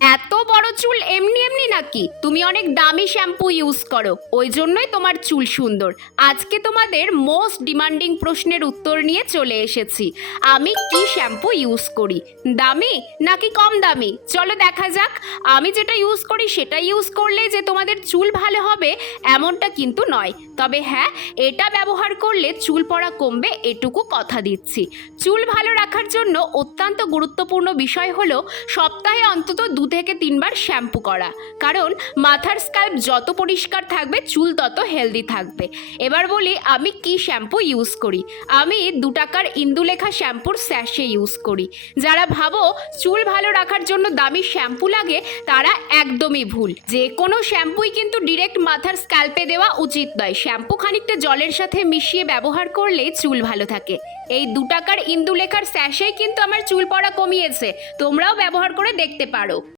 At চুল এমনি এমনি নাকি? তুমি অনেক দামি শ্যাম্পু ইউজ করো। ওই জন্যই তোমার চুল সুন্দর। আজকে তোমাদের মোস্ট ডিমান্ডিং প্রশ্নের উত্তর নিয়ে চলে এসেছি। আমি কি শ্যাম্পু ইউজ করি? দামি নাকি কম দামি? চলো দেখা যাক। আমি যেটা ইউজ করি সেটা ইউজ করলে যে তোমাদের চুল ভালো হবে, এমনটা কিন্তু নয়। তবে হ্যাঁ এটা ব্যবহার করলে চুল পড়া কমবে এটুকু কথা দিচ্ছি। চুল ভালো রাখার জন্য অত্যন্ত গুরুত্বপূর্ণ বিষয় হলো সপ্তাহে অন্তত দু থেকে তিনবার শ্যাম্পু করা। কারণ মাথার স্ক্যাল্প যত পরিষ্কার থাকবে, চুল তত হেলদি থাকবে। এবার বলি, আমি কি শ্যাম্পু ইউজ করি? আমি দু টাকার ইন্দুলেখা শ্যাম্পুর স্যাশে ইউজ করি। যারা ভাবো চুল ভালো রাখার জন্য দামি শ্যাম্পু লাগে, তারা একদমই ভুল। যে কোনো শ্যাম্পুই কিন্তু ডিরেক্ট মাথার স্ক্যাল্পে দেওয়া উচিত নয়। শ্যাম্পু খানিকটা জলের সাথে মিশিয়ে ব্যবহার করলে চুল ভালো থাকে। এই দু টাকার ইন্দুলেখার স্যাশেই কিন্তু আমার চুল পড়া কমিয়েছে। তোমরাও ব্যবহার করে দেখতে পারো।